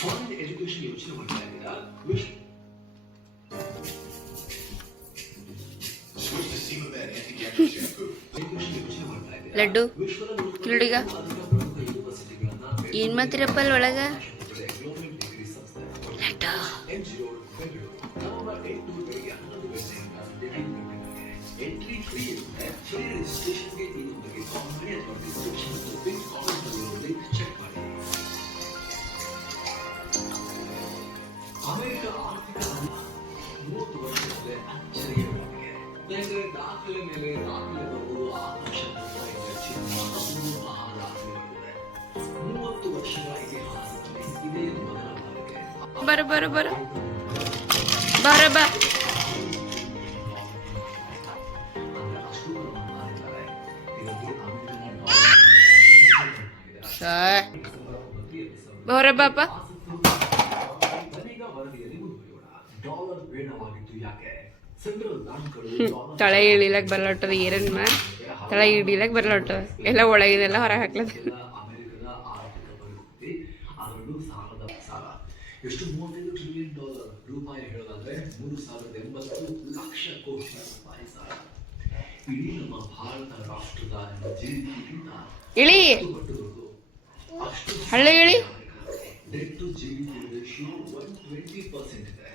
Foreign education ಯೋಚನೆ ಮಾಡ್ತಾ ಇದ್ದೀರಾ? ಲಡ್ಡು ಕಿರುಡಿಗ ಏನ್ ಮಾಡ್ತೀರಪ್ಪ ಅಲ್ಲಿ ಒಳಗ? ಅಮೆರಿಕ ಆರ್ಥಿಕ 30 ವರ್ಷದಲ್ಲಿ ಅಚ್ಚರಿಯ ಬೆಳವಣಿಗೆ. ದಾಖಲೆ ಮೇಲೆ ದಾಖಲೆ ಬರುವುದು ಆಕರ್ಷಕ ಚಿನ್ನ ಮಹಾದಾಖಲೆಗಳಿವೆ. 30 ವರ್ಷಗಳ ಇತಿಹಾಸದಲ್ಲಿ ಇದೇ ಮೊದಲ ಬಾರಿಗೆ ಬರ ಬರ ಬರ ಬರ ಬಾ ಬರ ಬಾಪ ತಳ ಇಳಿಲಕ್ ಬರ್ಲಟ್ಟದ ಏರನ್ ತಳ ಹಿಡಿಲಕ್ ಬರ್ಲಟ್ಟದ ಎಲ್ಲ ಒಳಗಿದೆಲ್ಲ ಹೊರಗೆ ಹಾಕ್ಲದ. ಎಷ್ಟು 35 ಟ್ರಿಲಿಯನ್ ರೂಪಾಯಿ ಹೇಳೋದಾದ್ರೆ 3080 ಲಕ್ಷ ಕೋಟಿ ರೂಪಾಯಿ ಸಾಲ. ಇಡೀ ನಮ್ಮ ಭಾರತ ರಾಷ್ಟ್ರದ ಜಿಡಿಪಿಗಿಂತ ಇಳಿ ಹಳ್ಳಿ ಇಳಿ ಡೆಟ್ ಟು ಜಿಡಿಪಿ ರೇಷಿಯೋ 120% ಇದೆ.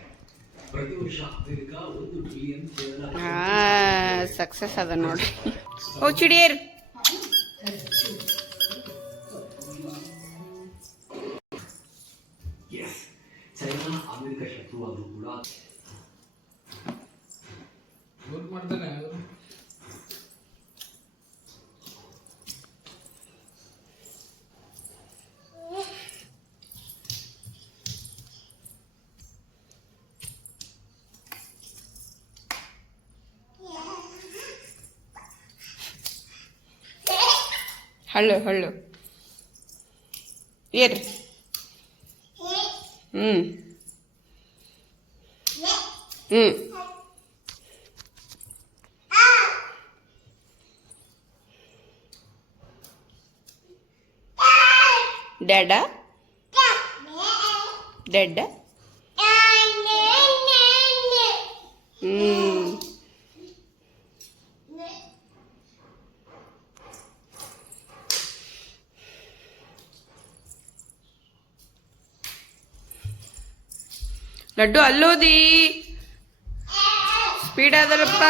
ಪ್ರತಿ ವರ್ಷ ಅಮೆರಿಕ 1 ಟ್ರಿಲಿಯನ್ ಸಕ್ಸಸ್ ಅದ ನೋಡ್ರಿ. ಓ ಚಿಡಿಯರ್ ಚೈನಾ ಅಮೆರಿಕ ಶತ್ರುವಾದರೂ ಕೂಡ ಹಳ್ಳು ಹಳ್ಳು ಏರ್ ಡ್ಯಾಡ ಡ್ಯಾಡ ಲಡ್ಡು ಅಲ್ಲೋದಿ ಸ್ಪೀಡ್ ಆದರಪ್ಪ.